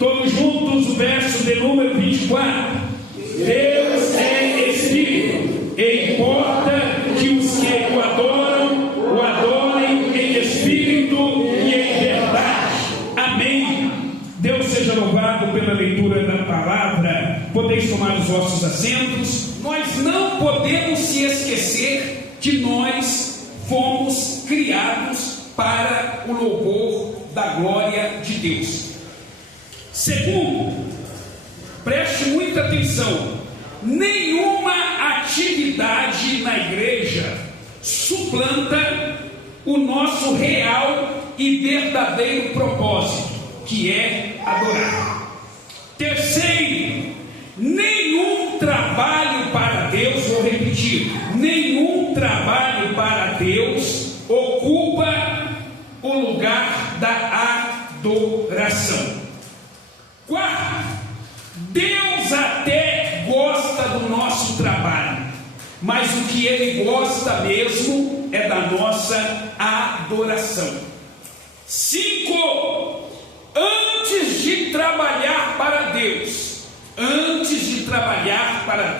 Todos juntos, o verso de número 24. Deus é Espírito, e importa que os que o adoram, o adorem em Espírito e em verdade. Amém. Deus seja louvado pela leitura da palavra. Podeis tomar os vossos assentos. Nós não podemos se esquecer que nós fomos criados para o louvor da glória de Deus. Segundo, preste muita atenção: nenhuma atividade na igreja suplanta o nosso real e verdadeiro propósito, que é adorar. Terceiro, nenhum trabalho para Deus, vou repetir, nenhum trabalho para Deus ocupa o lugar da adoração. Quarto, Deus até gosta do nosso trabalho, mas o que Ele gosta mesmo é da nossa adoração. 5, antes de trabalhar para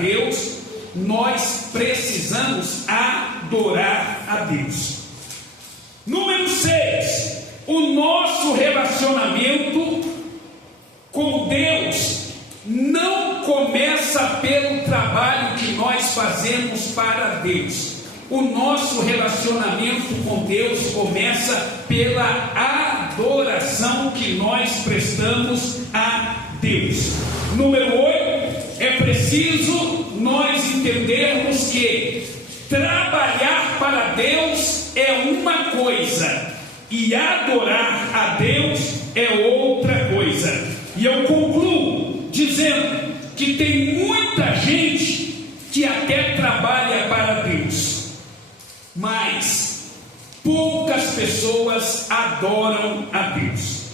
Deus, nós precisamos adorar a Deus. Número 6, o nosso relacionamento com Deus não começa pelo trabalho que nós fazemos para Deus. O nosso relacionamento com Deus começa pela adoração que nós prestamos a Deus. Número 8, é preciso nós entendermos que trabalhar para Deus é uma coisa e adorar a Deus é outra coisa. E eu concluo dizendo que tem muita gente que até trabalha para Deus, mas poucas pessoas adoram a Deus.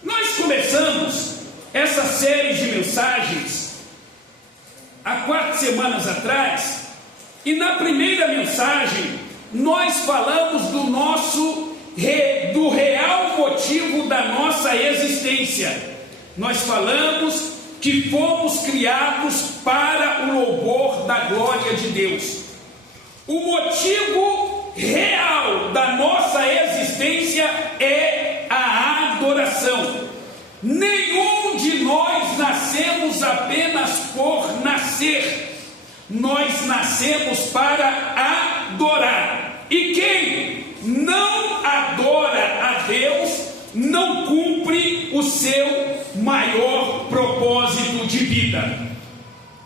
Nós começamos essa série de mensagens há 4 semanas atrás, e na primeira mensagem nós falamos do real motivo da nossa existência. Nós falamos que fomos criados para o louvor da glória de Deus. O motivo real da nossa existência é a adoração. Nenhum de nós nascemos apenas por nascer. Nós nascemos para adorar. E quem não adora a Deus não cumpre o seu maior propósito de vida.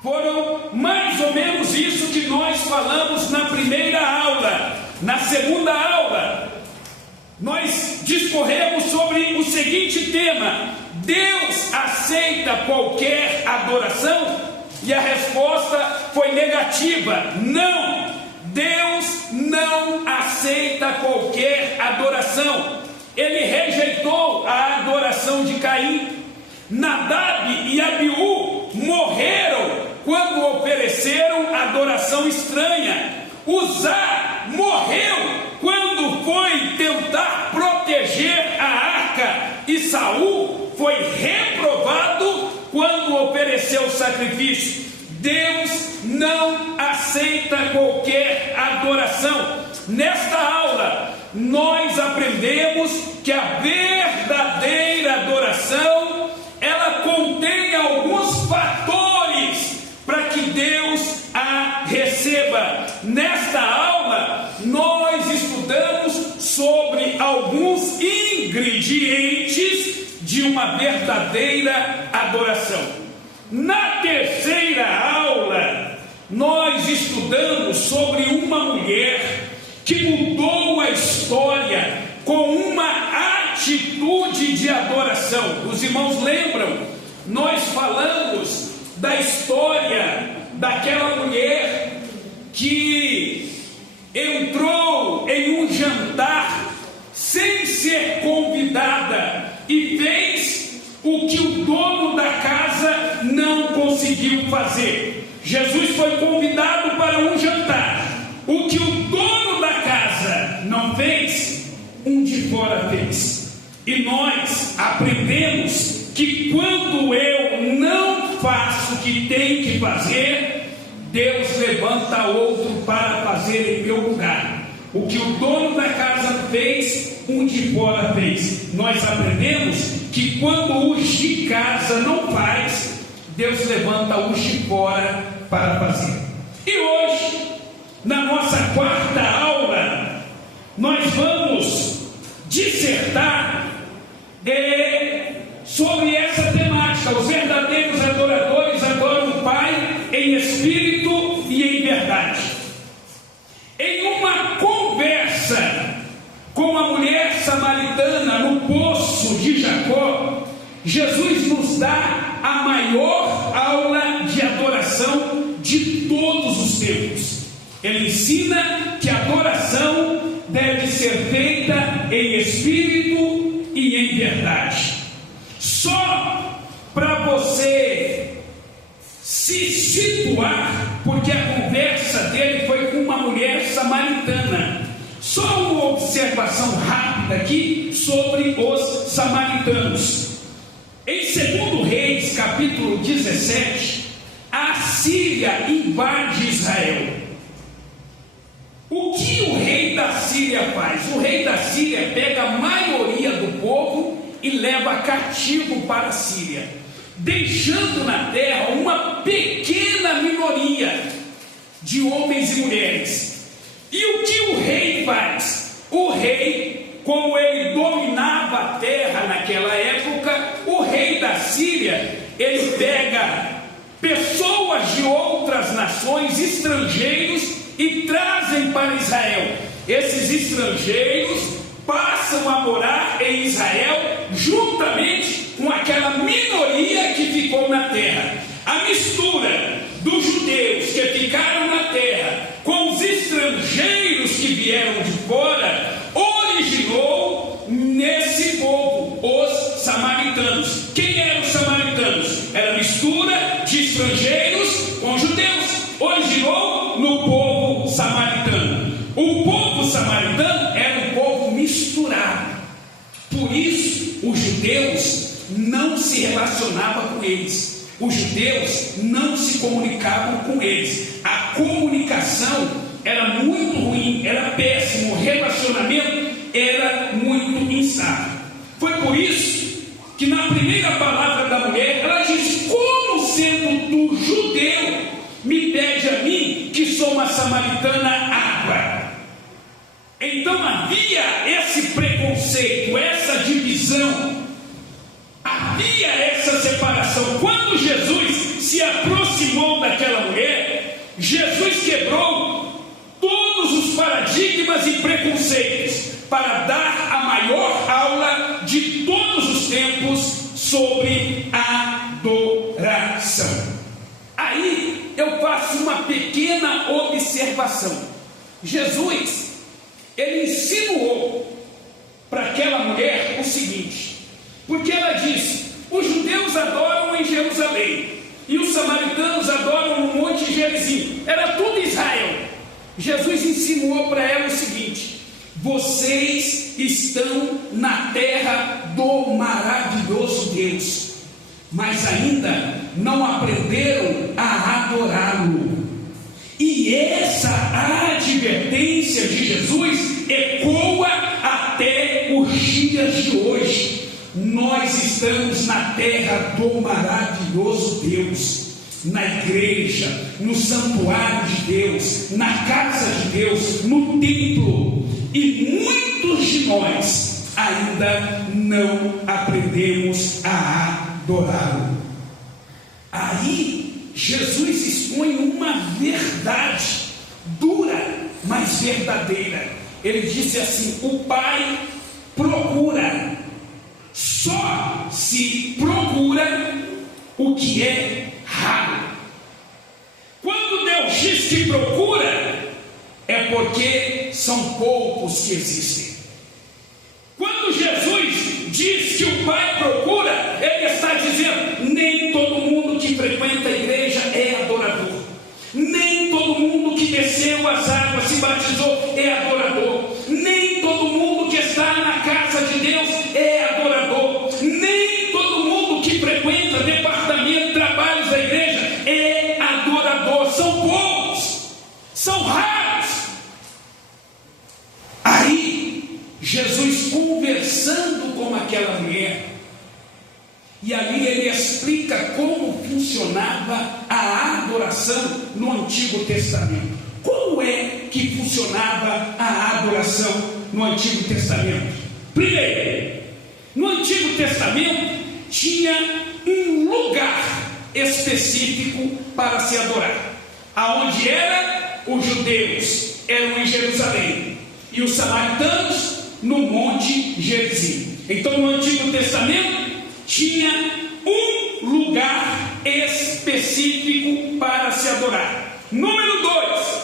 Foram mais ou menos isso que nós falamos na primeira aula. Na segunda aula, nós discorremos sobre o seguinte tema: Deus aceita qualquer adoração? E a resposta foi negativa: não, Deus não aceita qualquer adoração. Ele rejeitou a adoração de Caim. Nadab e Abiú morreram quando ofereceram adoração estranha. Uzá morreu quando foi tentar proteger a arca, e Saul foi reprovado quando ofereceu sacrifício. Deus não aceita qualquer adoração. Nesta aula nós aprendemos que a verdadeira adoração, ela contém alguns fatores para que Deus a receba. Nesta aula nós estudamos sobre alguns ingredientes de uma verdadeira adoração. Na terceira aula nós estudamos sobre uma mulher que mudou a história com uma atitude de adoração. Os irmãos lembram? Nós falamos da história daquela mulher que entrou em um jantar sem ser convidada e fez o que o dono da casa não conseguiu fazer. Jesus foi convidado para um jantar. O que o dono da casa não fez, um de fora fez. E nós aprendemos que quando eu não faço o que tenho que fazer, Deus levanta outro para fazer em meu lugar. O que o dono da casa fez, um de fora fez. Nós aprendemos que quando os de casa não faz, Deus levanta os de fora para fazer. E hoje, na nossa quarta aula, nós vamos dissertar sobre essa temática. Os verdadeiros adoradores adoram o Pai em espírito e em verdade. Em uma conversa com a mulher samaritana no poço de Jacó, Jesus nos dá a maior aula de adoração de todos os tempos. Ele ensina que a adoração deve ser feita em espírito e em verdade. Só para você se situar, porque a conversa dele foi com uma mulher samaritana. Só uma observação rápida aqui sobre os samaritanos. Em 2 Reis, capítulo 17, a Síria invade Israel. O que o rei da Síria faz? O rei da Síria pega a maioria do povo e leva cativo para a Síria, deixando na terra uma pequena minoria de homens e mulheres. E o que o rei faz? O rei, como ele dominava a terra naquela época, o rei da Síria, ele pega pessoas de outras nações, estrangeiros, e trazem para Israel. Esses estrangeiros passam a morar em Israel juntamente com aquela minoria que ficou na terra. A mistura dos judeus que ficaram na terra com os estrangeiros que vieram de fora originou nesse povo os samaritanos. Quem eram os samaritanos? Era a mistura de estrangeiros com judeus. Originou no povo samaritano. O povo samaritano era um povo misturado. Por isso, os judeus não se relacionavam com eles. Os judeus não se comunicavam com eles. A comunicação era muito ruim, era péssimo. O relacionamento era muito instável. Foi por isso que na primeira palavra da mulher, ela diz: como sendo tu judeu, me pede a mim, que sou uma samaritana, água. Então havia esse preconceito, essa divisão, havia essa separação. Quando Jesus se aproximou daquela mulher, Jesus quebrou todos os paradigmas e preconceitos para dar a maior aula de todos os tempos sobre adoração. Aí eu faço uma pequena observação. Jesus, ele insinuou para aquela mulher o seguinte, porque ela disse: os judeus adoram em Jerusalém e os samaritanos adoram no Monte Gerizim. Era tudo Israel. Jesus insinuou para ela o seguinte: vocês estão na terra do maravilhoso Deus, mas ainda não aprenderam a adorá-lo. E essa advertência de Jesus ecoa até os dias de hoje. Nós estamos na terra do maravilhoso Deus, na igreja, no santuário de Deus, na casa de Deus, no templo, e muitos de nós ainda não aprendemos a adorá-lo. Aí Jesus expõe uma verdade dura, mas verdadeira. Ele disse assim: o Pai procura, só se procura o que é raro. Quando Deus diz que procura, é porque são poucos que existem. Quando Jesus diz que o Pai procura, Ele está dizendo: nem todo mundo que frequenta a igreja é adorador, nem todo mundo que desceu as águas, se batizou, é adorador, nem todo mundo que está na casa de Deus é adorador, nem todo mundo que entra, departamento, trabalhos da igreja, é adorador. São poucos, são raros. Aí, Jesus conversando com aquela mulher, e ali ele explica como funcionava a adoração no Antigo Testamento. Como é que funcionava a adoração no Antigo Testamento? Primeiro, no Antigo Testamento tinha um lugar específico para se adorar. Aonde era? Os judeus eram em Jerusalém e os samaritanos no Monte Gerizim. Então no Antigo Testamento tinha um lugar específico para se adorar. Número 2,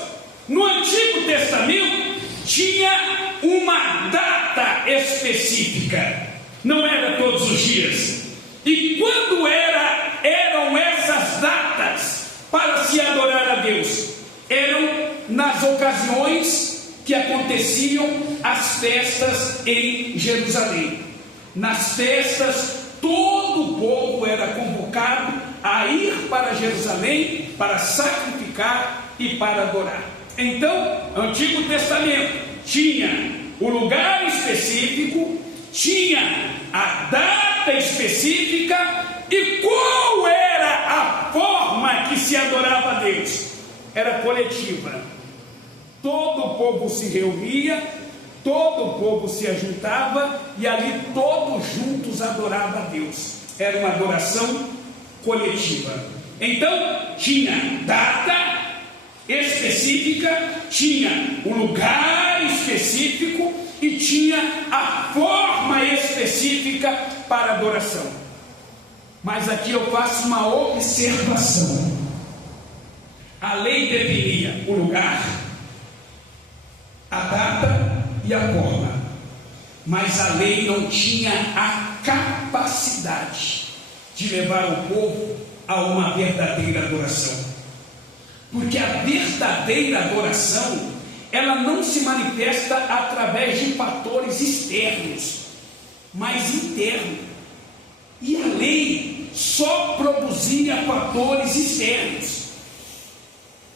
no Antigo Testamento tinha uma data específica, não era todos os dias. E quando eram essas datas para se adorar a Deus? Eram nas ocasiões que aconteciam as festas em Jerusalém. Nas festas, todo o povo era convocado a ir para Jerusalém para sacrificar e para adorar. Então, o Antigo Testamento tinha o lugar específico, tinha a data específica, e qual era a forma que se adorava a Deus? Era coletiva. Todo o povo se reunia, todo o povo se ajuntava e ali todos juntos adoravam a Deus. Era uma adoração coletiva. Então tinha data específica, tinha o lugar específico e tinha a forma específica para adoração. Mas aqui eu faço uma observação. A lei definia o lugar, a data e a forma, mas a lei não tinha a capacidade de levar o povo a uma verdadeira adoração. Porque a verdadeira adoração, ela não se manifesta através de fatores externos, mas internos. E a lei só produzia fatores externos.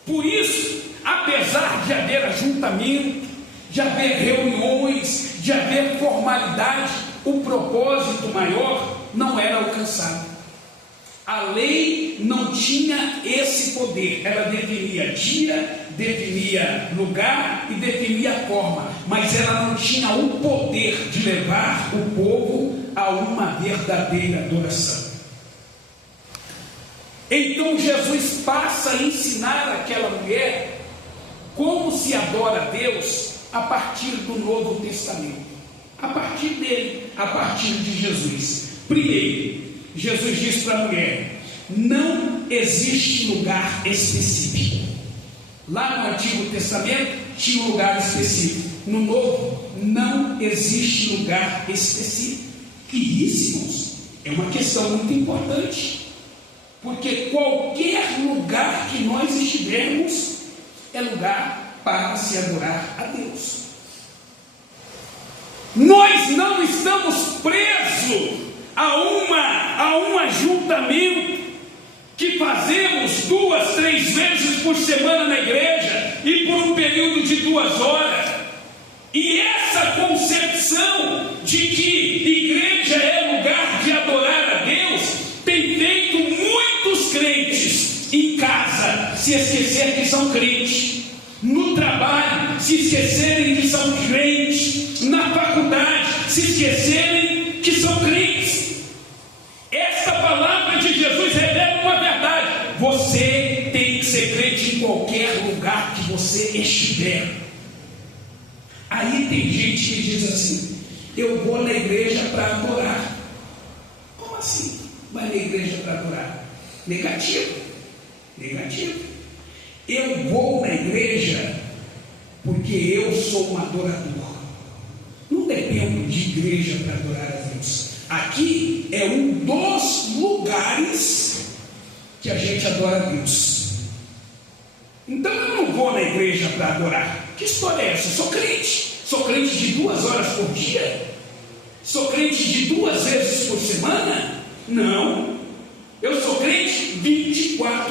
Por isso, apesar de haver ajuntamento, de haver reuniões, de haver formalidade, o propósito maior não era alcançado. A lei não tinha esse poder. Ela definia dia, definia lugar e definia forma, mas ela não tinha o poder de levar o povo a uma verdadeira adoração. Então Jesus passa a ensinar aquela mulher como se adora a Deus a partir do Novo Testamento, a partir dele, a partir de Jesus. Primeiro, Jesus diz para a mulher: não existe lugar específico. Lá no Antigo Testamento tinha um lugar específico, no Novo não existe lugar específico. E isso, irmãos, é uma questão muito importante, porque qualquer lugar que nós estivermos é lugar para se adorar a Deus. Nós não estamos presos a um ajuntamento que fazemos 2, 3 vezes por semana na igreja e por um período de 2 horas. E essa concepção de que igreja é lugar de adorar a Deus tem feito muitos crentes em casa se esquecer que são crentes, no trabalho se esquecerem que são crentes, na faculdade se esquecerem que são crentes. Esta palavra de Jesus revela uma verdade: você tem que ser crente em qualquer lugar que você estiver. Aí tem gente que diz assim: eu vou na igreja para adorar. Como assim? Vai na igreja para adorar? Negativo. Eu vou na igreja porque eu sou um adorador. Não dependo de igreja para adorar a Deus. Aqui é um dos lugares que a gente adora a Deus. Então eu não vou na igreja para adorar. Que história é essa? Eu sou crente. Sou crente de 2 horas por dia? Sou crente de 2 vezes por semana? Não.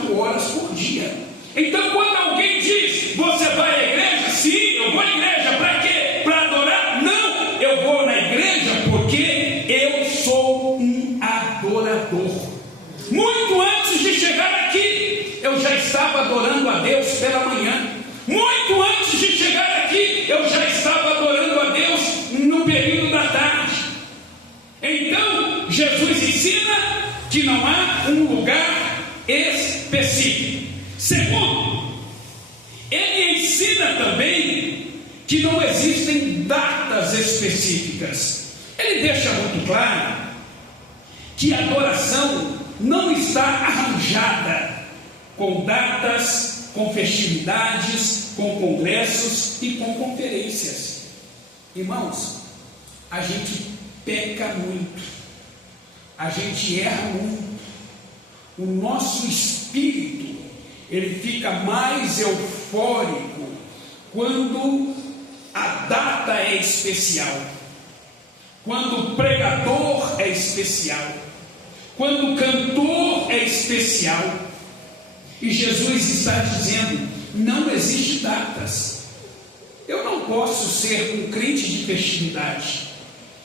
24 horas por dia. Então, quando alguém diz, você vai à igreja? Sim, eu vou à igreja. Para quê? Para adorar? Não, eu vou na igreja porque eu sou um adorador. Muito antes de chegar aqui, eu já estava adorando a Deus pela manhã. Muito antes de chegar aqui, eu já estava adorando a Deus no período da tarde. Então, Jesus ensina que não há um lugar específico. Segundo, ele ensina também que não existem datas específicas. Ele deixa muito claro que a adoração não está arranjada com datas, com festividades, com congressos e com conferências. Irmãos, a gente peca muito, a gente erra muito. O nosso espírito, ele fica mais eufórico quando a data é especial, quando o pregador é especial, quando o cantor é especial. E Jesus está dizendo, não existe datas. Eu não posso ser um crente de festividade,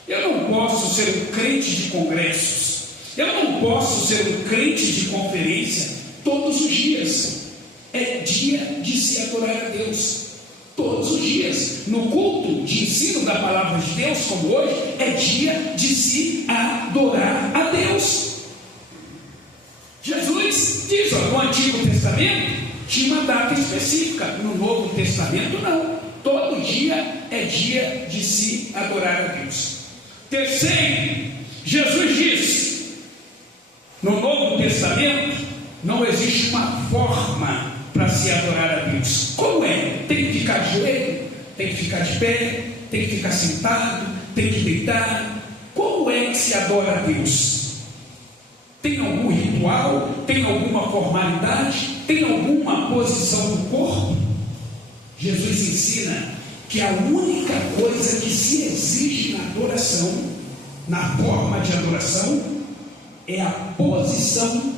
eu não posso ser um crente de congressos, eu não posso ser um crente de conferência todos os dias. É dia de se adorar a Deus, todos os dias. No culto de ensino da palavra de Deus, como hoje, é dia de se adorar a Deus. Jesus diz, no Antigo Testamento tinha uma data específica, no Novo Testamento não. Todo dia é dia de se adorar a Deus. Terceiro, Jesus diz, no Novo Testamento não existe uma forma para se adorar a Deus. Como é? Tem que ficar de joelho? Tem que ficar de pé? Tem que ficar sentado? Tem que deitar? Como é que se adora a Deus? Tem algum ritual? Tem alguma formalidade? Tem alguma posição do corpo? Jesus ensina que a única coisa que se exige na adoração, na forma de adoração, é a posição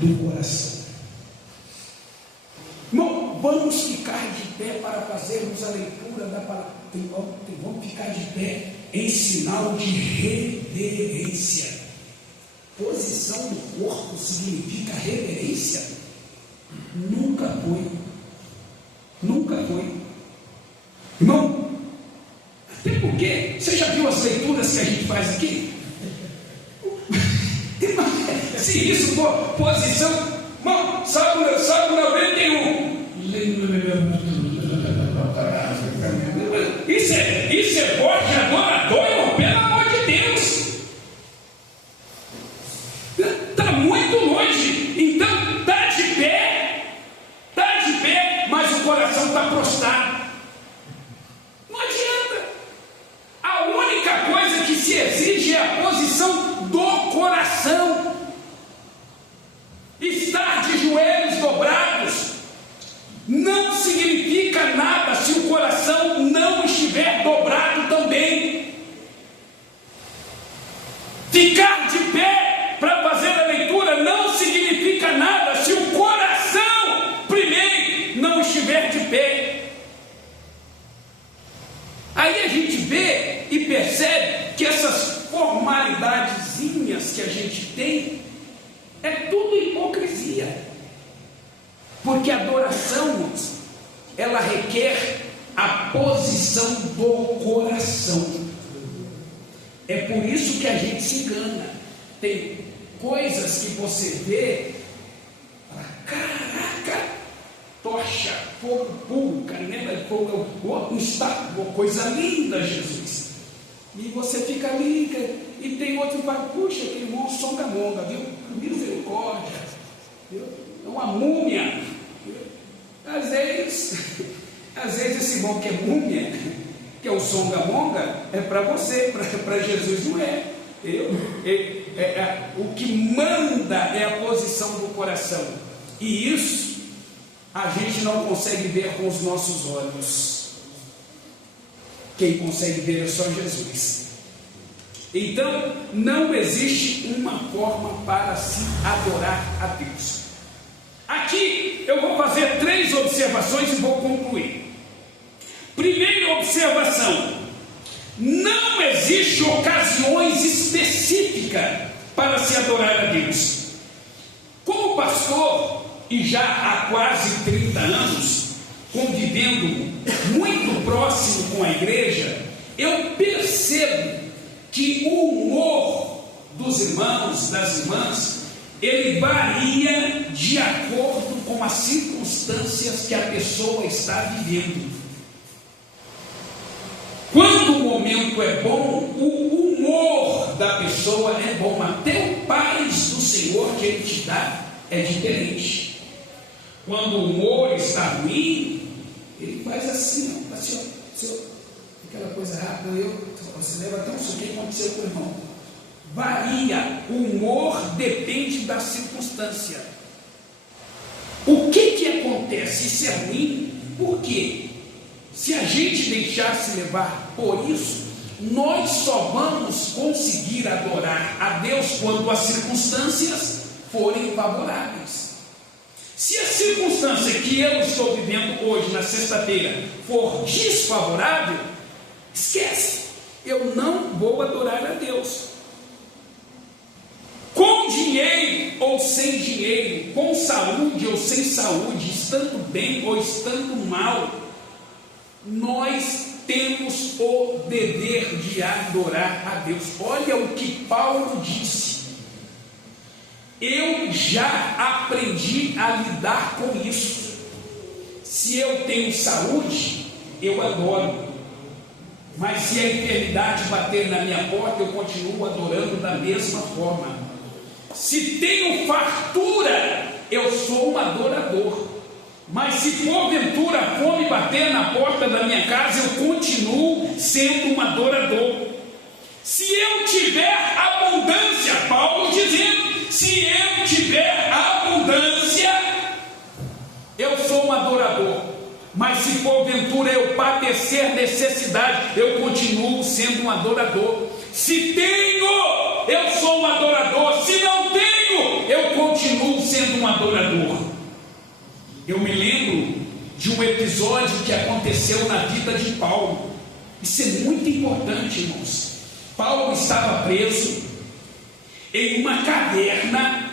do coração. Irmão, vamos ficar de pé para fazermos a leitura da palavra. Vamos ficar de pé em sinal de reverência. Posição do corpo significa reverência? Nunca foi. Nunca foi. Irmão, até porque, você já viu as leituras que a gente faz aqui? Se isso for posição, irmão, Salmo 91. Isso é voz de adorador, irmão, pelo amor de Deus. Está muito longe. Então, está de pé, mas o coração está prostrado. Não adianta. A única coisa que se exige é a posição do coração. Estar de joelhos dobrados não significa nada se o coração não estiver dobrado também. Ficar de pé para fazer a leitura não significa nada se o coração primeiro não estiver de pé. Aí a gente vê e percebe que essas formalidadezinhas que a gente tem é tudo hipocrisia, porque a adoração, ela requer a posição do coração. É por isso que a gente se engana. Tem coisas que você vê, caraca, tocha, fogo puro, canela de fogo, coisa linda, Jesus. E você fica ali, e tem outro que fala, puxa, aquele irmão songamonga, viu? Misericórdia, viu? É uma múmia. Às vezes esse irmão que é múmia, que é o songamonga, é para você, para Jesus não é. O que manda é a posição do coração. E isso a gente não consegue ver com os nossos olhos. Quem consegue ver é só Jesus. Então, não existe uma forma para se adorar a Deus. Aqui eu vou fazer 3 observações e vou concluir. Primeira observação: não existe ocasiões específicas para se adorar a Deus. Como pastor, e já há quase 30 anos, convivendo muito próximo com a igreja, eu percebo que o humor dos irmãos, das irmãs, ele varia de acordo com as circunstâncias que a pessoa está vivendo. Quando o momento é bom, o humor da pessoa é bom, até o paz do Senhor que Ele te dá é diferente. Quando o humor está ruim, Ele faz assim, ó, assim, ó, aquela coisa rápida, você leva até um suquinho que aconteceu com o irmão. Varia, o humor depende da circunstância. O que acontece? Isso é ruim, por quê? Se a gente deixar se levar por isso, nós só vamos conseguir adorar a Deus quando as circunstâncias forem favoráveis. Se a circunstância que eu estou vivendo hoje, na sexta-feira, for desfavorável, esquece, eu não vou adorar a Deus. Com dinheiro ou sem dinheiro, com saúde ou sem saúde, estando bem ou estando mal, nós temos o dever de adorar a Deus. Olha o que Paulo disse: eu já aprendi a lidar com isso. Se eu tenho saúde, eu adoro, mas se a enfermidade bater na minha porta, eu continuo adorando da mesma forma. Se tenho fartura, eu sou um adorador, mas se porventura a fome bater na porta da minha casa, eu continuo sendo um adorador. Se eu tiver abundância, Paulo dizendo, se eu tiver abundância, eu sou um adorador, mas se porventura eu padecer necessidade, eu continuo sendo um adorador. Se tenho, eu sou um adorador, se não tenho, eu continuo sendo um adorador. Eu me lembro de um episódio que aconteceu na vida de Paulo. Isso é muito importante, irmãos. Paulo estava preso em uma caverna,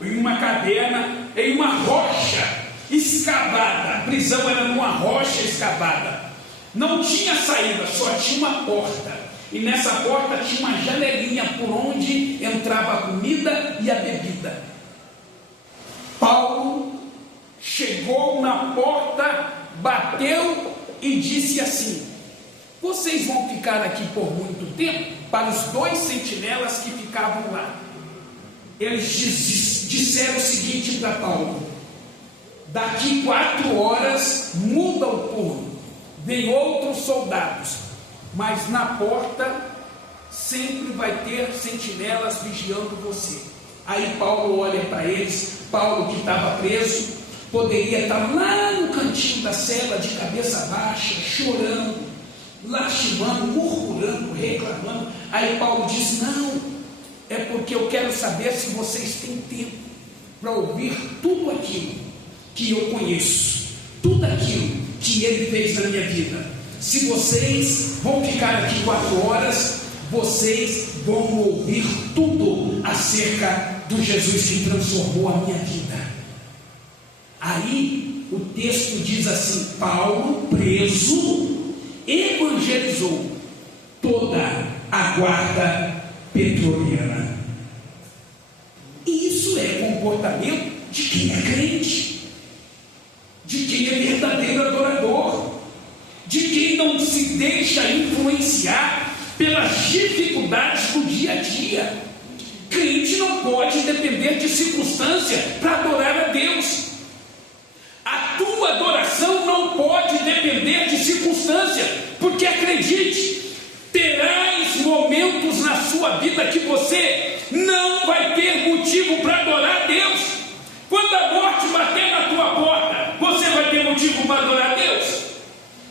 em uma rocha escavada. A prisão era numa rocha escavada. Não tinha saída, só tinha uma porta. E nessa porta tinha uma janelinha por onde entrava a comida e a bebida. Paulo chegou na porta, bateu e disse assim: vocês vão ficar aqui por muito tempo? Para os 2 sentinelas que ficavam lá, eles disseram o seguinte para Paulo: daqui 4 horas muda o turno, vem outros soldados, mas na porta sempre vai ter sentinelas vigiando você. Aí Paulo olha para eles. Paulo, que estava preso, poderia estar lá no cantinho da cela, de cabeça baixa, chorando, lastimando, murmurando, reclamando. Aí Paulo diz: não, é porque eu quero saber se vocês têm tempo para ouvir tudo aquilo que eu conheço, tudo aquilo que Ele fez na minha vida. Se vocês vão ficar aqui 4 horas, vocês vão ouvir tudo acerca do Jesus que transformou a minha vida. Aí o texto diz assim: Paulo, preso, evangelizou toda a guarda pretoriana. E isso é comportamento de quem é crente, de quem é verdadeiro adorador, de quem não se deixa influenciar pelas dificuldades do dia a dia. Crente não pode depender de circunstância para adorar a Deus. A tua adoração não pode depender de circunstância, porque acredite, terás momentos na sua vida que você não vai ter motivo para adorar a Deus. Quando a morte bater na tua porta, você vai ter motivo para adorar a Deus?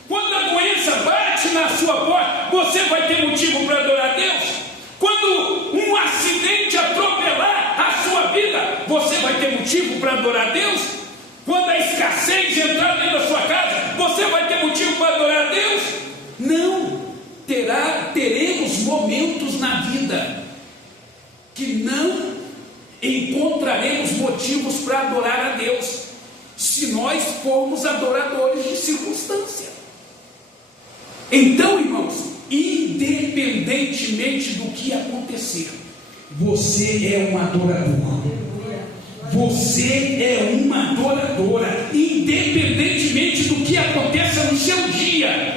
Quando a doença bate na sua porta, você vai ter motivo para adorar a Deus? Quando um acidente atropelar a sua vida, você vai ter motivo para adorar a Deus? Quando a escassez entrar dentro da sua casa, você vai ter motivo para adorar a Deus? Não. Teremos momentos na vida que não encontraremos motivos para adorar a Deus, se nós formos adoradores de circunstância. Então, irmãos, independentemente do que acontecer, você é um adorador. Você é uma adoradora, independentemente do que aconteça no seu dia.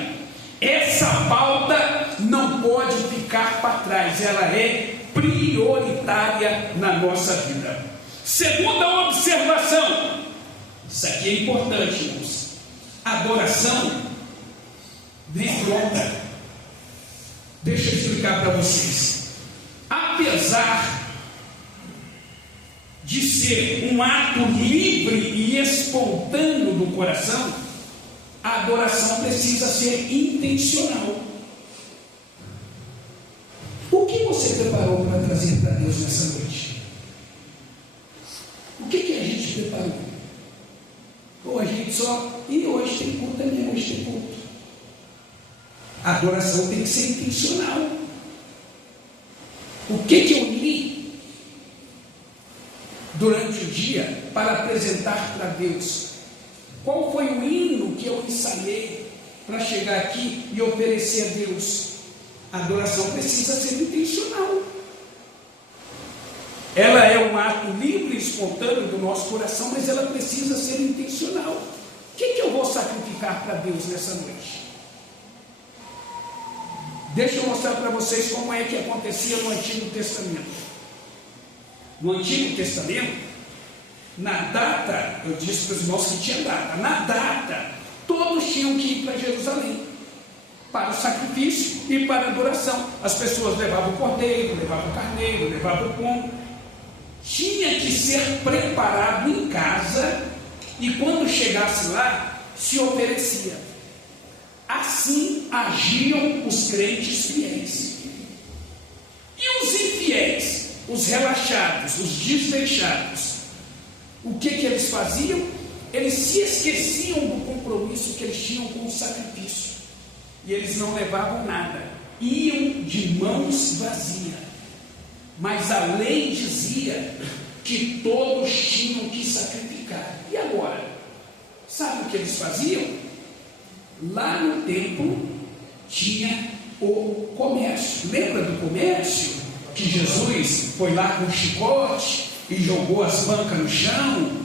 Essa pauta não pode ficar para trás, ela é prioritária na nossa vida. Segunda observação, isso aqui é importante, irmãos. Adoração vem pronta. Deixa eu explicar para vocês. Apesar de ser um ato livre e espontâneo do coração, a adoração precisa ser intencional. O que você preparou para trazer para Deus nessa noite? O que a gente preparou? Ou a gente só, e hoje tem culto também, hoje tem culto. A adoração tem que ser intencional. O que eu li durante o dia para apresentar para Deus? Qual foi o hino que eu ensaiei para chegar aqui e oferecer a Deus? A adoração precisa ser intencional. Ela é um ato livre e espontâneo do nosso coração, mas ela precisa ser intencional. O que eu vou sacrificar para Deus nessa noite? Deixa eu mostrar para vocês como é que acontecia no Antigo Testamento. No Antigo Testamento, na data, eu disse para os irmãos que tinha data, na data, todos tinham que ir para Jerusalém, para o sacrifício e para a adoração. As pessoas levavam o cordeiro, levavam o carneiro, levavam o pombo. Tinha que ser preparado em casa e quando chegasse lá, se oferecia. Assim agiam os crentes fiéis. E os infiéis, os relaxados, os desleixados, o que eles faziam? Eles se esqueciam do compromisso que eles tinham com o sacrifício. E eles não levavam nada. Iam de mãos vazias. Mas a lei dizia que todos tinham que sacrificar. E agora? Sabe o que eles faziam? Lá no templo tinha o comércio. Lembra do comércio? Que Jesus foi lá com o chicote e jogou as bancas no chão.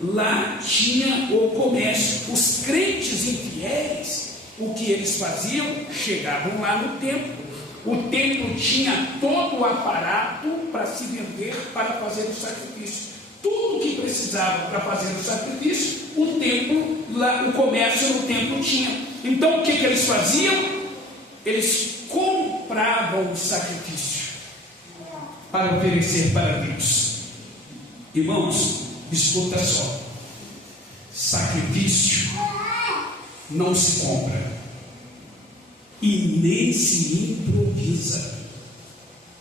Lá tinha o comércio. Os crentes infiéis, o que eles faziam? Chegavam lá no templo. O templo tinha todo o aparato para se vender, para fazer o sacrifício. Tudo o que precisava para fazer o sacrifício, o templo, lá, o comércio no templo tinha. Então o que eles faziam? Eles compravam o sacrifício para oferecer para Deus. Irmãos, escuta só. Sacrifício não se compra e nem se improvisa.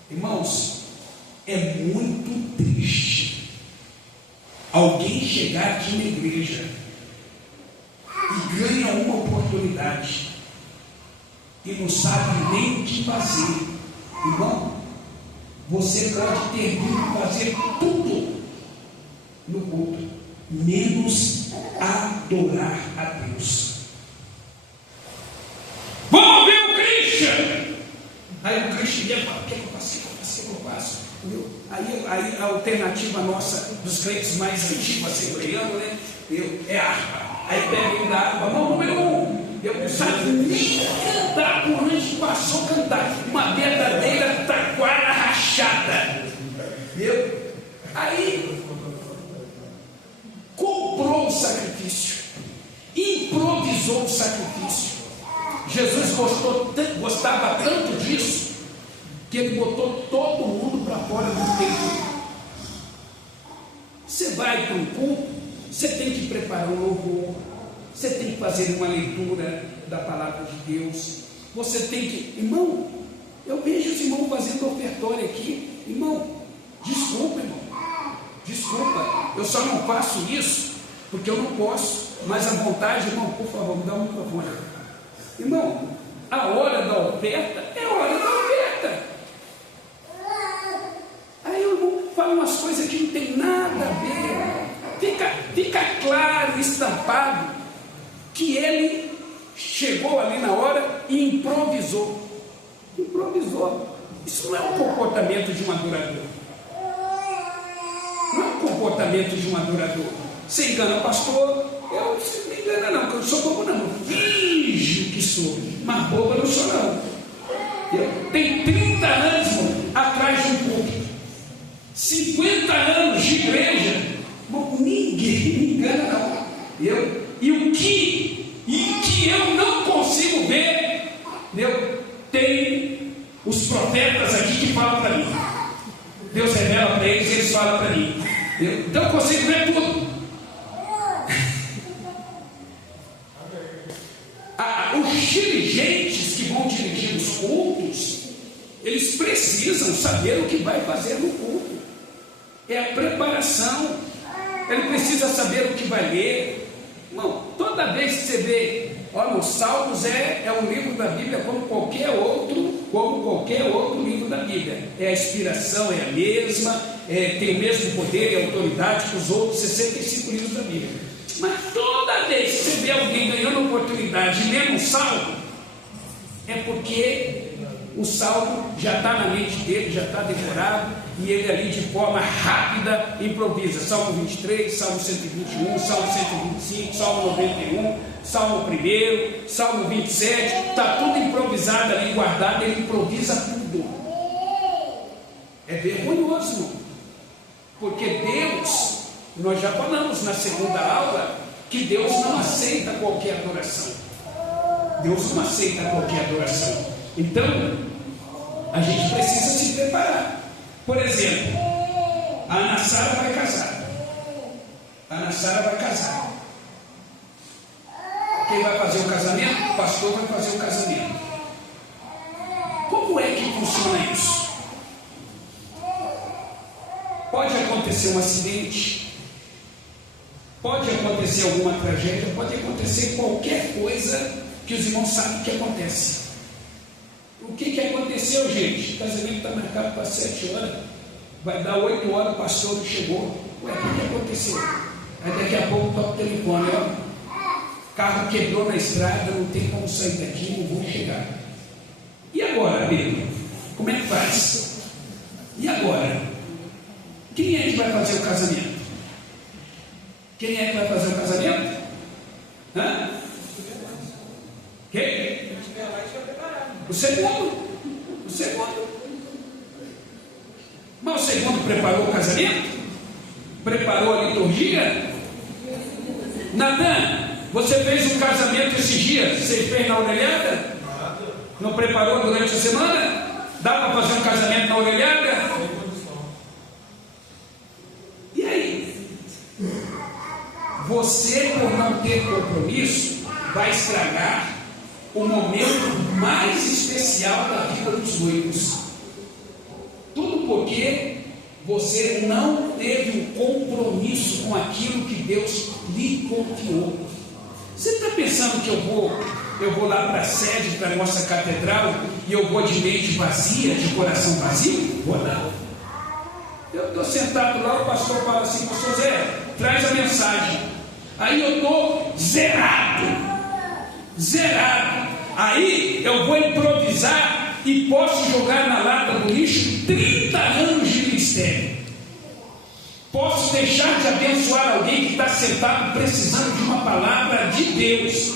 Irmãos, é muito triste alguém chegar aqui na igreja e ganha uma oportunidade e não sabe nem o que fazer. Irmão, você pode ter vindo fazer tudo no culto, menos adorar a Deus. Vamos ver o Christian! Aí o Christian ia falar: o que eu faço? Aí a alternativa nossa dos crentes mais antigos, assembleianos, né? É harpa. Aí pega um da harpa, número 1. Eu não sabia nem cantar, o anjo passou a cantar. Uma verdadeira taquara rachada. Viu? Aí comprou o sacrifício, improvisou o sacrifício. Jesus gostava tanto disso que ele botou todo mundo para fora do templo. Você vai para um culto, você tem que preparar um louvor, você tem que fazer uma leitura da palavra de Deus, você tem que... Irmão, eu vejo os irmãos fazendo ofertório aqui. Irmão, desculpa, irmão, desculpa, eu só não faço isso porque eu não posso, mas a vontade, irmão, por favor, me dá um microfone. Irmão, a hora da oferta é a hora da oferta. Aí o irmão fala umas coisas que não tem nada a ver. Fica claro, estampado, que ele chegou ali na hora e improvisou. Isso não é um comportamento de um adorador. Não é um comportamento de um adorador. Você engana o pastor, eu não me engana não, porque eu não sou bobo não. Finge que sou, mas bobo eu não sou não. Eu tenho 30 anos, irmão, atrás de um púlpito. 50 anos de igreja. Irmão, ninguém me engana não. E o que eu não consigo ver, tem os profetas aqui que falam para mim. Deus revela para eles e eles falam para mim. Então eu consigo ver tudo. Os dirigentes que vão dirigir os cultos, eles precisam saber o que vai fazer no culto. É a preparação. Ele precisa saber o que vai ler. Irmão, toda vez que você vê, olha, os Salmos é um livro da Bíblia como qualquer outro livro da Bíblia. A inspiração é a mesma, tem o mesmo poder e autoridade que os outros 65 livros da Bíblia. Mas toda vez que você vê alguém ganhando oportunidade e lendo um salmo, é porque o salmo já está na mente dele, já está decorado, e ele ali de forma rápida improvisa. Salmo 23, Salmo 121, Salmo 125, Salmo 91, Salmo 1, Salmo 27, está tudo improvisado ali, guardado, ele improvisa tudo. É vergonhoso, irmão, porque Deus, nós já falamos na segunda aula, que Deus não aceita qualquer adoração. Deus não aceita qualquer adoração. Então, a gente precisa se preparar. Por exemplo, a Ana Sara vai casar. Quem vai fazer o casamento? O pastor vai fazer o casamento. Como é que funciona isso? Pode acontecer um acidente, pode acontecer alguma tragédia, pode acontecer qualquer coisa que os irmãos sabem que acontece. O que aconteceu, gente? O casamento está marcado para 7 horas, vai dar 8 horas, o pastor não chegou. Ué, o que aconteceu? Aí daqui a pouco toca o telefone, carro quebrou na estrada, não tem como sair daqui, não vou chegar. E agora, Pedro? Como é que faz? E agora? Quem é que vai fazer o casamento? Quem é que vai fazer o casamento? Hã? Quem? O segundo. Mas o segundo preparou o casamento? Preparou a liturgia? Natan, você fez um casamento esses dias? Você fez na orelhada? Não preparou durante a semana? Dá para fazer um casamento na orelhada? E aí? Você, por não ter compromisso, vai estragar o momento mais especial da vida dos noivos. Tudo porque você não teve um compromisso com aquilo que Deus lhe confiou. Você está pensando que eu vou lá para a sede da nossa catedral e eu vou de mente vazia, de coração vazio? Vou não. Eu estou sentado lá, o pastor fala assim: pastor Zé, traz a mensagem. Aí eu estou zerado. Aí eu vou improvisar e posso jogar na lata do lixo 30 anos de ministério. Posso deixar de abençoar alguém que está sentado precisando de uma palavra de Deus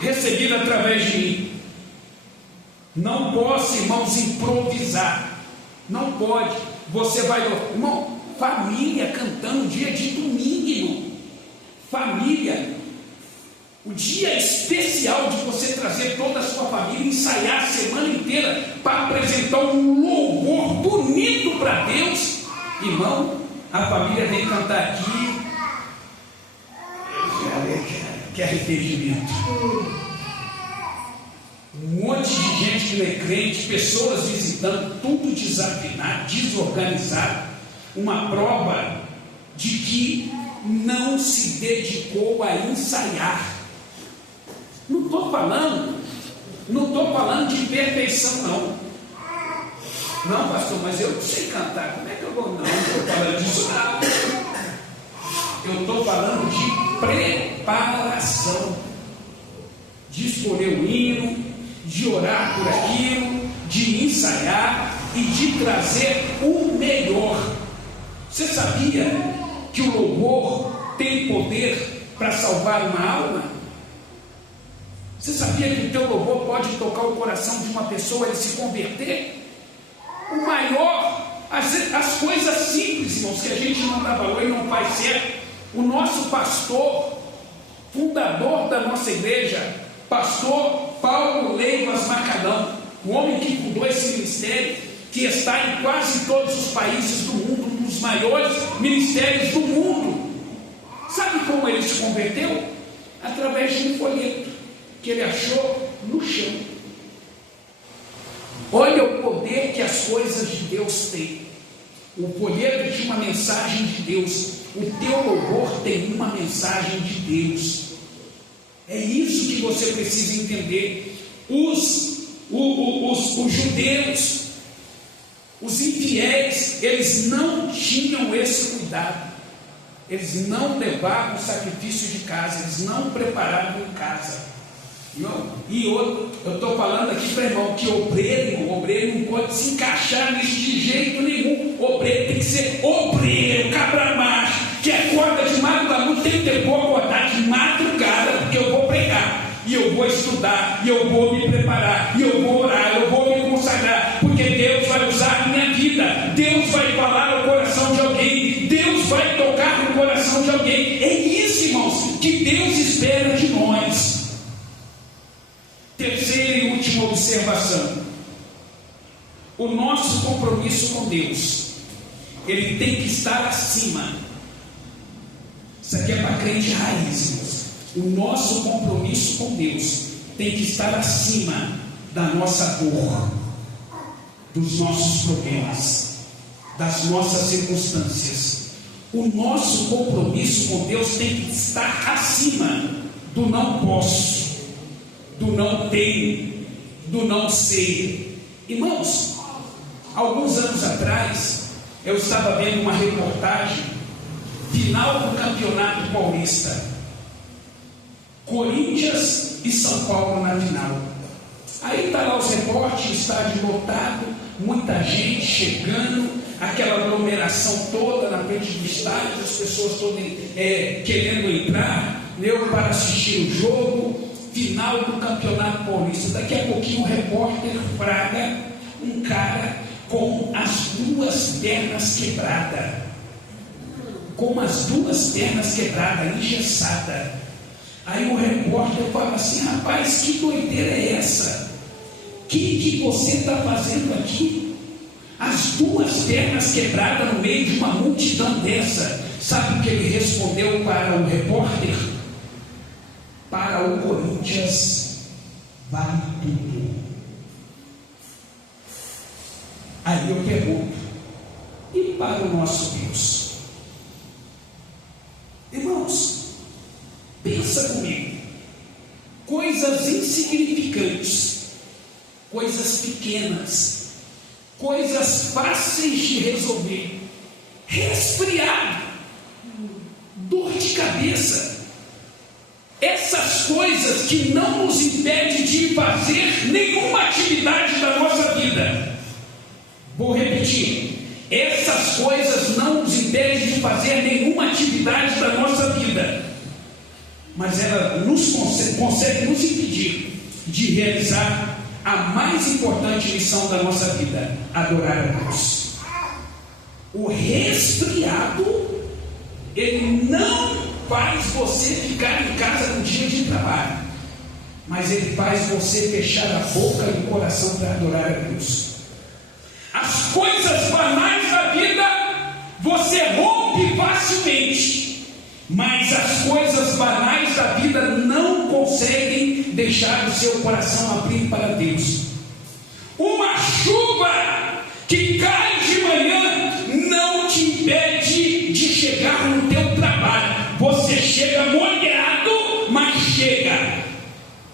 recebida através de mim. Não posso, irmãos, improvisar. Não pode. Você vai, irmão, família cantando dia de domingo, irmão. Família. O dia especial de você trazer toda a sua família e ensaiar a semana inteira para apresentar um louvor bonito para Deus. Irmão, a família vem cantar aqui. Que arrependimento. Um monte de gente que não é crente, pessoas visitando, tudo desafinado, desorganizado. Uma prova de que não se dedicou a ensaiar. Não estou falando de perfeição, não. Não, pastor, mas eu não sei cantar. Como é que eu vou? Não estou falando disso, não. Eu estou falando de preparação, de escolher o hino, de orar por aquilo, de ensaiar e de trazer o melhor. Você sabia que o louvor tem poder para salvar uma alma? Você sabia que o teu louvor pode tocar o coração de uma pessoa e ele se converter? O maior, as coisas simples, irmãos, que a gente não dá valor e não faz certo. O nosso pastor, fundador da nossa igreja, pastor Paulo Leivas Macadão, o homem que fundou esse ministério, que está em quase todos os países do mundo, um dos maiores ministérios do mundo. Sabe como ele se converteu? Através de um folheto que ele achou no chão. Olha o poder que as coisas de Deus têm. O folheto tinha uma mensagem de Deus. O teu louvor tem uma mensagem de Deus. É isso que você precisa entender. Os judeus, os infiéis, eles não tinham esse cuidado. Eles não levavam o sacrifício de casa, eles não preparavam em casa. E outro, eu estou falando aqui para irmão, que obreiro não pode se encaixar nisso de jeito nenhum. Obreiro tem que ser obreiro, cabra macho, que acorda de madrugada. Tem tempo para acordar de madrugada, porque eu vou pregar, e eu vou estudar, e eu vou me preparar, e eu vou orar, eu vou me consagrar, porque Deus vai usar a minha vida, Deus vai falar ao coração de alguém, Deus vai tocar no coração de alguém. É isso, irmãos, que Deus espera de nós. Terceira e última observação: o nosso compromisso com Deus, ele tem que estar acima. Isso aqui é para crente raiz, irmãos. O nosso compromisso com Deus tem que estar acima da nossa dor, dos nossos problemas, das nossas circunstâncias. O nosso compromisso com Deus tem que estar acima do não posso, do não tenho, do não sei. Irmãos, alguns anos atrás, eu estava vendo uma reportagem, final do Campeonato Paulista, Corinthians e São Paulo na final. Aí está lá os repórteres, estádio lotado, muita gente chegando, aquela aglomeração toda na frente do estádio, as pessoas todas querendo entrar, para assistir o jogo. Final do Campeonato Paulista. Daqui a pouquinho o repórter fraga um cara com as duas pernas quebradas, engessada. Aí o repórter fala assim: rapaz, que doideira é essa? O que você está fazendo aqui? As duas pernas quebradas no meio de uma multidão dessa. Sabe o que ele respondeu para o repórter? Para o Corinthians vale tudo. Aí eu pergunto: e para o nosso Deus? Irmãos, pensa comigo. Coisas insignificantes, coisas pequenas, coisas fáceis de resolver, resfriado, dor de cabeça, essas coisas que não nos impedem de fazer nenhuma atividade da nossa vida. Vou repetir: essas coisas não nos impedem de fazer nenhuma atividade da nossa vida, mas ela consegue nos impedir de realizar a mais importante missão da nossa vida: adorar a Deus. O resfriado, ele não faz você ficar em casa no dia de trabalho, mas ele faz você fechar a boca e o coração para adorar a Deus. As coisas banais da vida você rompe facilmente, mas as coisas banais da vida não conseguem deixar o seu coração abrir para Deus. Uma chuva que cai de manhã não te impede de chegar no teu trabalho.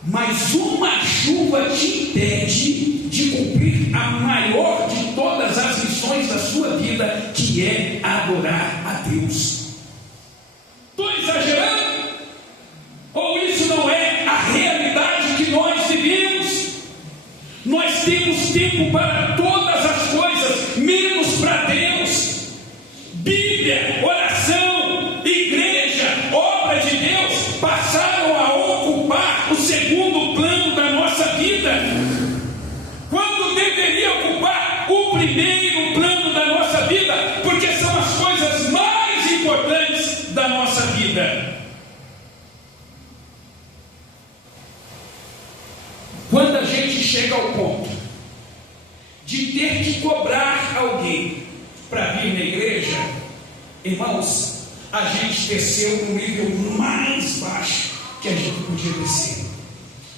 mas uma chuva te impede de cumprir a maior de todas as missões da sua vida, que é adorar a Deus. Estou exagerando? Ou isso não é a realidade que nós vivemos? Nós temos tempo para todas as coisas, menos para Deus. Bíblia, oração, igreja, obra de Deus passaram a ocupar o segundo plano da nossa vida, quando deveria ocupar o primeiro plano da nossa vida, porque são as coisas mais importantes da nossa vida. Quando a gente chega ao ponto de ter que cobrar alguém para vir na igreja, irmãos, a gente desceu no nível mais baixo que a gente podia descer.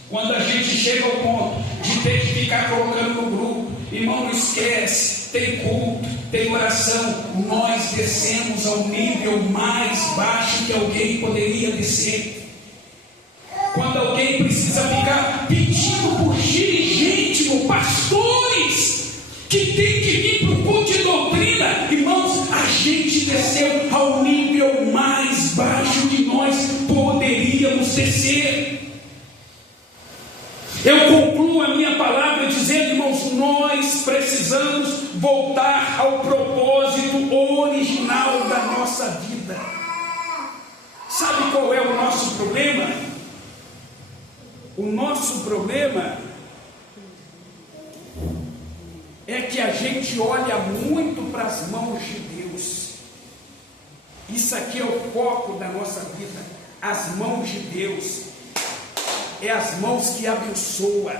Quando a gente chega ao ponto de ter que ficar colocando no grupo, irmão, não esquece, tem culto, tem oração, nós descemos ao nível mais baixo que alguém poderia descer. Quando alguém precisa ficar pedindo por dirigente, por pastores, que tem que vir para o culto de doutrina, irmãos, a gente desceu ao nível mais baixo que nós poderíamos descer. Eu concluo a minha palavra dizendo, irmãos, nós precisamos voltar ao propósito original da nossa vida. Sabe qual é o nosso problema? O nosso problema é que a gente olha muito para as mãos de Deus. Isso aqui é o foco da nossa vida. As mãos de Deus. É as mãos que abençoam.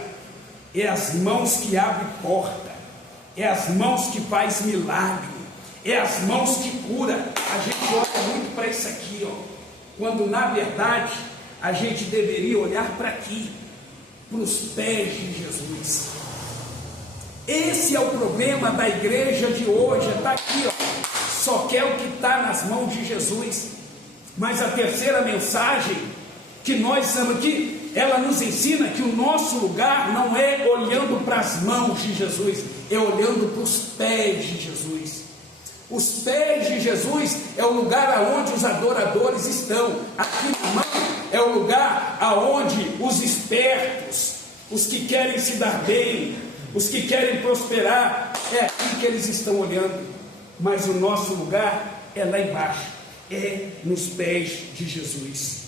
É as mãos que abrem porta. É as mãos que faz milagre. É as mãos que cura. A gente olha muito para isso aqui, ó. Quando na verdade a gente deveria olhar para aqui, para os pés de Jesus. Esse é o problema da igreja de hoje. Está aqui, ó. Só quer o que está nas mãos de Jesus. Mas a terceira mensagem que nós estamos aqui, ela nos ensina que o nosso lugar não é olhando para as mãos de Jesus, é olhando para os pés de Jesus. Os pés de Jesus é o lugar aonde os adoradores estão. Aqui na mão é o lugar aonde os espertos, os que querem se dar bem, os que querem prosperar, é aqui que eles estão olhando. Mas o nosso lugar é lá embaixo, é nos pés de Jesus.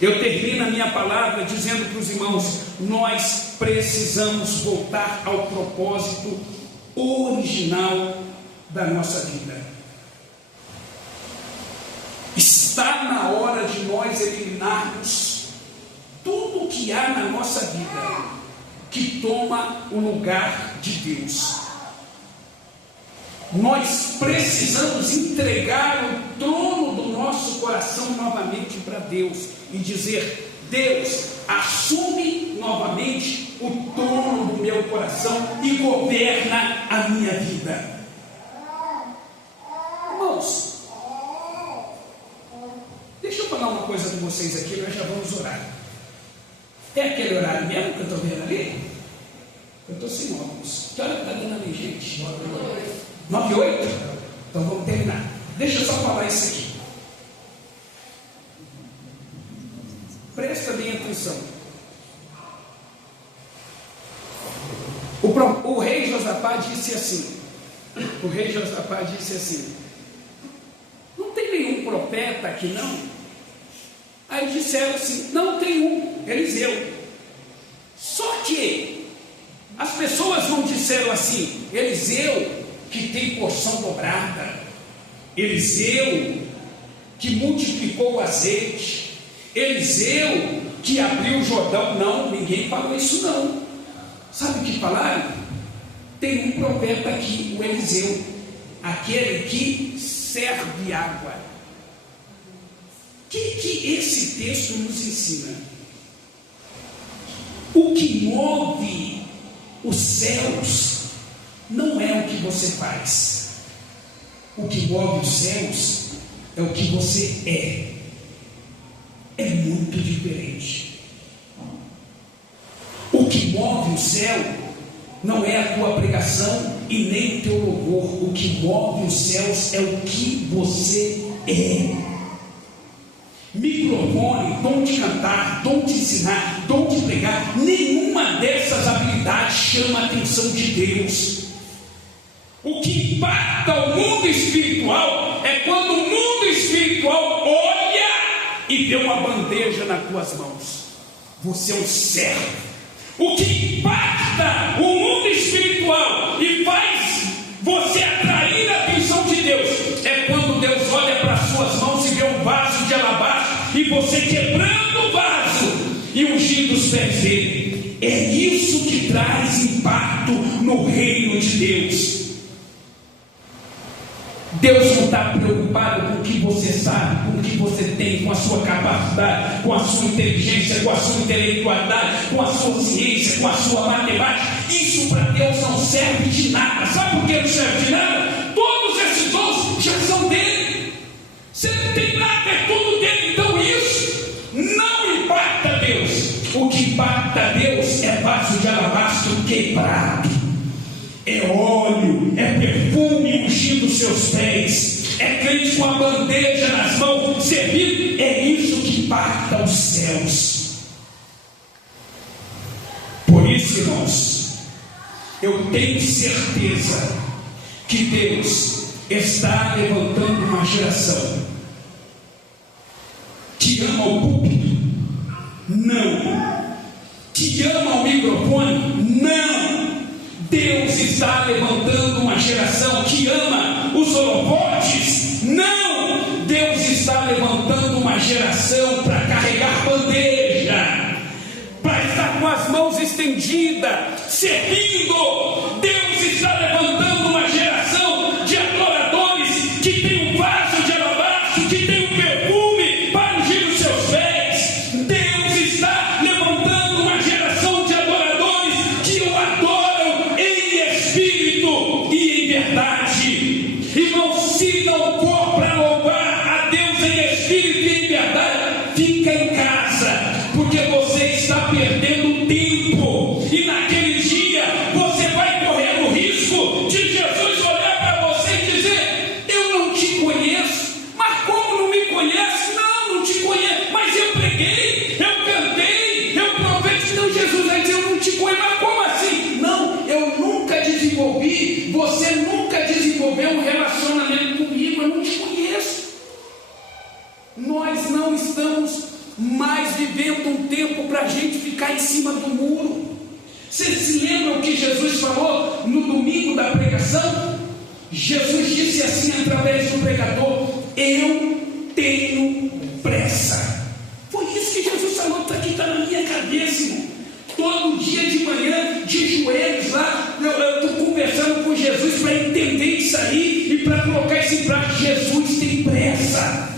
Eu termino a minha palavra dizendo para os irmãos, nós precisamos voltar ao propósito original da nossa vida. Está na hora de nós eliminarmos tudo o que há na nossa vida que toma o lugar de Deus. Nós precisamos entregar o trono do nosso coração novamente para Deus e dizer: Deus, assume novamente o trono do meu coração e governa a minha vida. Irmãos, deixa eu falar uma coisa com vocês aqui, nós já vamos orar. É aquele horário mesmo que eu estou vendo ali? Eu estou sem óculos. Que hora está dando ali, gente? 9 e 8? Então vamos terminar. Deixa eu só falar isso aqui. Presta bem atenção. O rei Josafá disse assim. O rei Josafá disse assim: não tem nenhum profeta aqui não? Aí disseram assim: não tem um, Eliseu. Só que as pessoas não disseram assim: Eliseu que tem porção dobrada, Eliseu que multiplicou o azeite, Eliseu que abriu o Jordão. Não, ninguém falou isso não. Sabe o que falaram? Tem um profeta aqui, o Eliseu, aquele que serve água. O que esse texto nos ensina? O que move os céus não é o que você faz. O que move os céus é o que você é. É muito diferente. o céu não é a tua pregação e nem o teu louvor. O que move os céus é o que você é. Microfone, dom de cantar, dom de ensinar, dom de pregar, nenhuma dessas habilidades chama a atenção de Deus. O que impacta o mundo espiritual é quando o mundo espiritual olha e vê uma bandeja nas tuas mãos. Você é um servo. O que impacta o mundo espiritual e faz você atrair a atenção de Deus é quando Deus olha para as suas mãos e vê um vaso de alabastro e você quebrando o vaso e ungindo os pés dele. É isso que traz impacto no reino de Deus. Deus não está preocupado com o que você sabe, com o que você tem, com a sua capacidade, com a sua inteligência, com a sua intelectualidade, com a sua ciência, com a sua matemática. Isso para Deus não serve de nada. Sabe por que não serve de nada? Todos esses dons já são dele. Você não tem nada, é tudo dele. Então isso não impacta Deus. O que impacta Deus é vaso de alabastro quebrado, é óleo, é perfume ungindo os seus pés, é crente com a bandeja nas mãos, servindo. É isso que impacta os céus. Por isso, irmãos, eu tenho certeza que Deus está levantando uma geração que ama o púlpito? Não. Que ama o microfone? Não. Deus está levantando uma geração que ama os holofotes? Não! Deus está levantando uma geração para carregar bandeja, para estar com as mãos estendidas, servindo. Deus está levantando uma geração de adoradores que tem um vaso de alabastro, que tem um perfume para ungir os seus pés. Deus está levantando uma geração de adoradores que o adoram em espírito e em verdade. Irmão, se não for para louvar a Deus em espírito e em verdade, fica em casa, porque você está perdendo tempo. E naquele dia você vai correr o risco de Jesus olhar para você e dizer: eu não te conheço. Mas como não me conhece? Não te conheço. Mas eu preguei, eu cantei, eu profetizei. Então Jesus vai dizer: eu não te conheço. Mas como assim? Não, eu nunca desenvolvi, você nunca desenvolveu um relacionamento comigo, eu não te conheço. Nós não estamos mais vivendo um tempo para a gente ficar em cima do muro. Vocês se lembram que Jesus falou no domingo da pregação? Jesus disse assim através do pregador: eu tenho pressa. Foi isso que Jesus falou, está aqui, está na minha cabeça, irmão. Todo dia de manhã, de joelhos lá, eu estou conversando com Jesus para entender isso aí e para colocar isso em prática. Jesus tem pressa.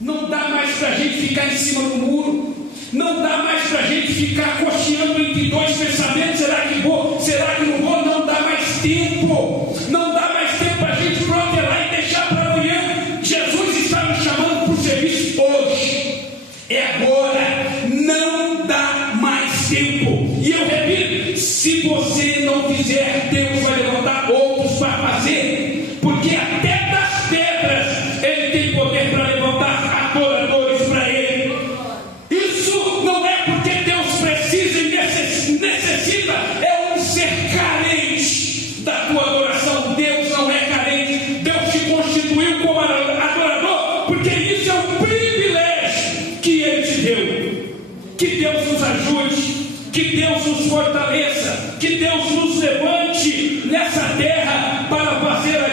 Não dá mais para a gente ficar em cima do muro. Não dá mais para a gente ficar cocheando entre dois pensamentos: será que vou? Será que não vou? Não dá mais tempo. Não dá mais tempo para a gente protelar e deixar para amanhã. Jesus está nos chamando para o serviço hoje. É agora. Não dá mais tempo. E eu repito: se você não fizer, Deus vai levantar outros para fazer. Porque até das pedras Ele tem poder para levantar adoradores para Ele. Isso não é porque Deus precisa e necessita, é um ser carente da tua adoração. Deus não é carente. Deus te constituiu como adorador, porque isso é um privilégio que Ele te deu. Que Deus nos ajude, que Deus nos fortaleça, que Deus nos levante nessa terra para fazer a